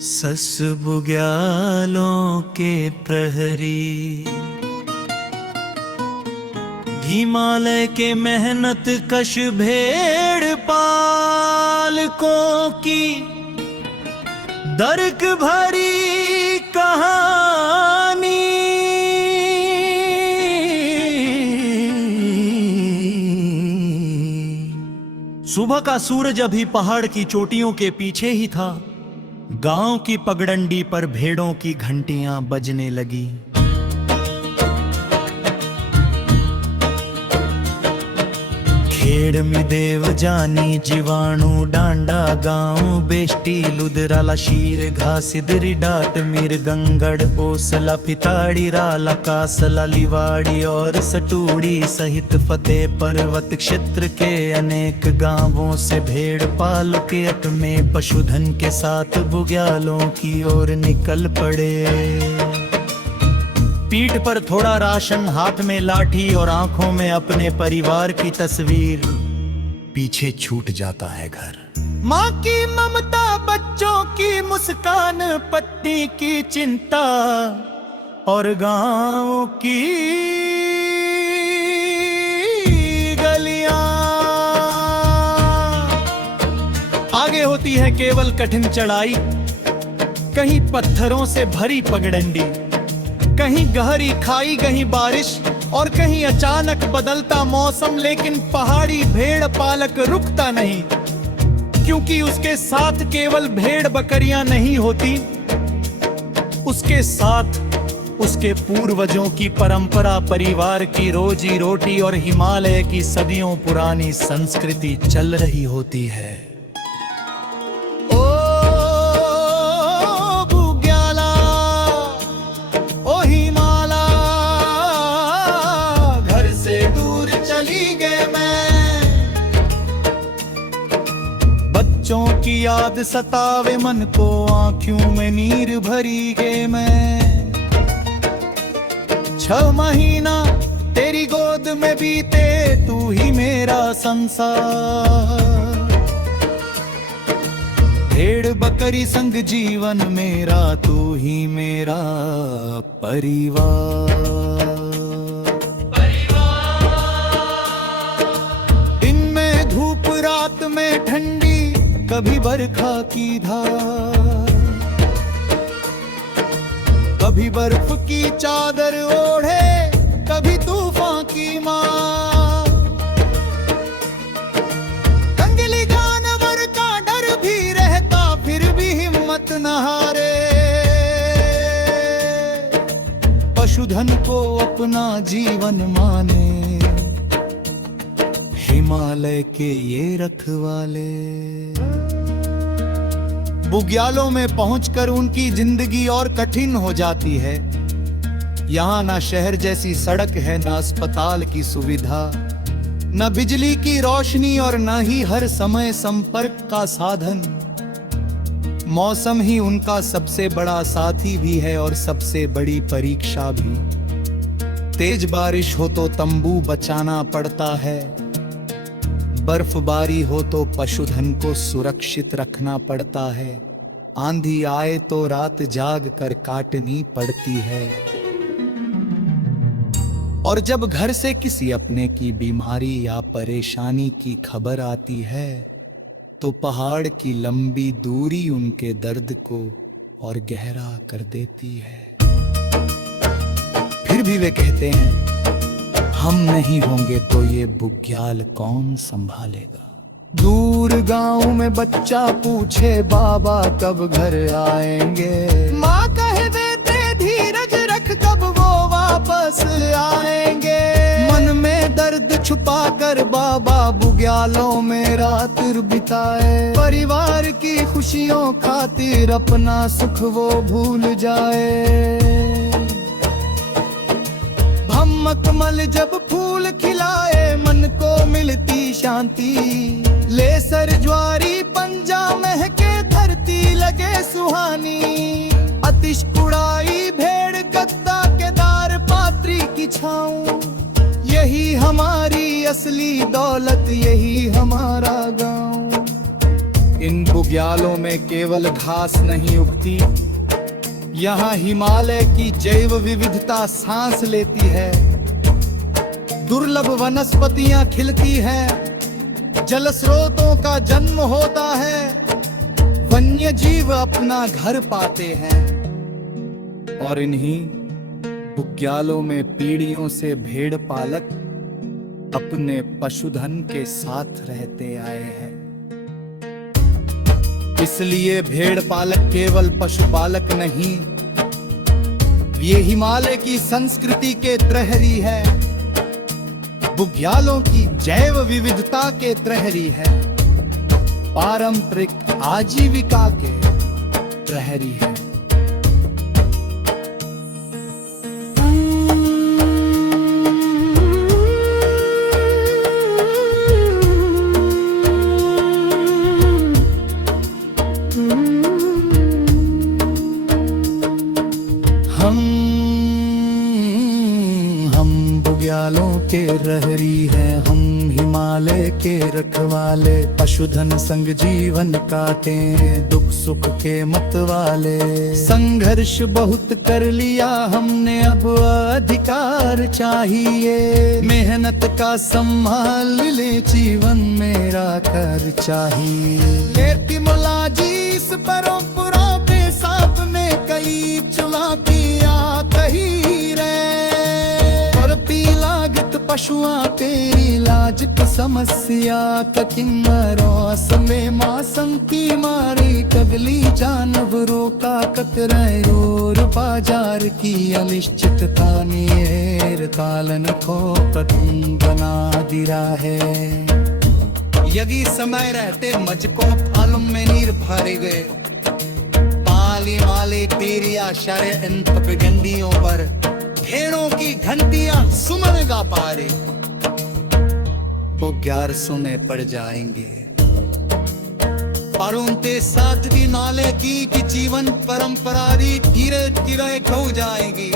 सस बुग्यालों के प्रहरी, हिमालय के मेहनत कश भेड़ पालकों की दर्द भरी कहानी। सुबह का सूरज अभी पहाड़ की चोटियों के पीछे ही था। गांव की पगडंडी पर भेड़ों की घंटियां बजने लगी। खेड़ में देव जानी जीवाणु डांडा गांव बेष्टी लुदराला शीर घासिदरी डाट मीर गंगड़ ओसला फिताड़ी राला कासला लिवाड़ी और सटूड़ी सहित फतेह पर्वत क्षेत्र के अनेक गांवों से भेड़ पाल के अट में पशुधन के साथ बुग्यालों की ओर निकल पड़े। पीठ पर थोड़ा राशन, हाथ में लाठी और आंखों में अपने परिवार की तस्वीर, पीछे छूट जाता है घर। माँ की ममता, बच्चों की मुस्कान, पत्नी की चिंता और गांव की गलियां। आगे होती है केवल कठिन चढ़ाई, कहीं पत्थरों से भरी पगडंडी, कहीं गहरी खाई, कहीं बारिश और कहीं अचानक बदलता मौसम। लेकिन पहाड़ी भेड़ पालक रुकता नहीं, क्योंकि उसके साथ केवल भेड़ बकरियां नहीं होती, उसके साथ उसके पूर्वजों की परंपरा, परिवार की रोजी रोटी और हिमालय की सदियों पुरानी संस्कृति चल रही होती है। बच्चों की याद सतावे मन को, आंखों में नीर भरी गे मैं। 6 महीना तेरी गोद में बीते, तू ही मेरा संसार। भेड़ बकरी संग जीवन मेरा, तू ही मेरा परिवार। दिन में धूप, रात में ठंडी, कभी बरखा की धार, कभी बर्फ की चादर ओढ़े, कभी तूफान की मार। जंगली जानवर का डर भी रहता, फिर भी हिम्मत न हारे। पशुधन को अपना जीवन माने, हिमालय के ये रखवाले। बुग्यालों में पहुंचकर उनकी जिंदगी और कठिन हो जाती है। यहाँ ना शहर जैसी सड़क है, ना अस्पताल की सुविधा, न बिजली की रोशनी और न ही हर समय संपर्क का साधन। मौसम ही उनका सबसे बड़ा साथी भी है और सबसे बड़ी परीक्षा भी। तेज बारिश हो तो तंबू बचाना पड़ता है, बर्फबारी हो तो पशुधन को सुरक्षित रखना पड़ता है, आंधी आए तो रात जाग कर काटनी पड़ती है। और जब घर से किसी अपने की बीमारी या परेशानी की खबर आती है, तो पहाड़ की लंबी दूरी उनके दर्द को और गहरा कर देती है। फिर भी वे कहते हैं, हम नहीं होंगे तो ये बुग्याल कौन संभालेगा। दूर गांव में बच्चा पूछे, बाबा कब घर आएंगे। माँ कह देते, धीरज रख, कब वो वापस आएंगे। मन में दर्द छुपा कर बाबा बुग्यालों में रात बिताए। परिवार की खुशियों खातिर अपना सुख वो भूल जाए। मखमल जब फूल खिलाए, मन को मिलती शांति। ले सर ज्वारी पंजा महके, धरती लगे सुहानी। आतिश कुड़ाई भेड़ गद्दा केदार पात्री की छाऊं। यही हमारी असली दौलत, यही हमारा गांव। इन बुग्यालों में केवल घास नहीं उगती, यहाँ हिमालय की जैव विविधता सांस लेती है। दुर्लभ वनस्पतियां खिलती हैं, जल स्रोतों का जन्म होता है, वन्य जीव अपना घर पाते हैं। और इन्हीं बुग्यालों में पीढ़ियों से भेड़ पालक अपने पशुधन के साथ रहते आए हैं। इसलिए भेड़ पालक केवल पशुपालक नहीं, ये हिमालय की संस्कृति के प्रहरी है, बुग्यालों की जैव विविधता के प्रहरी है, पारंपरिक आजीविका के प्रहरी है। हम बुग्यालों के रहरी हैं, हम हिमालय के रखवाले, पशुधन संग जीवन काटे, दुख सुख के मतवाले। संघर्ष बहुत कर लिया हमने, अब अधिकार चाहिए, मेहनत का संभाल ले जीवन मेरा कर चाहिए। लेती मुलाजी इस परंपरा पे साथ में कई चुनौतियां कही रे, और लागत पशुआ तेरी लाजक समस्या ककिन्नरों समय मासं की मारी कगली जानवरों का कतरे और बाजार की अनिश्चितता नेर तालन को प्रथम बना दिया है। यदि समय रहते मुझको फालम में नीर भरे गए, पाली माले तेरी आशारे इन पगडंडियों पर भेड़ों की घंटियां सुमन गा पारे, वो 1100 में पड़ जाएंगे। पर उनके साथ भी नाले की जीवन परंपरा धीरे धीरे खो जाएगी।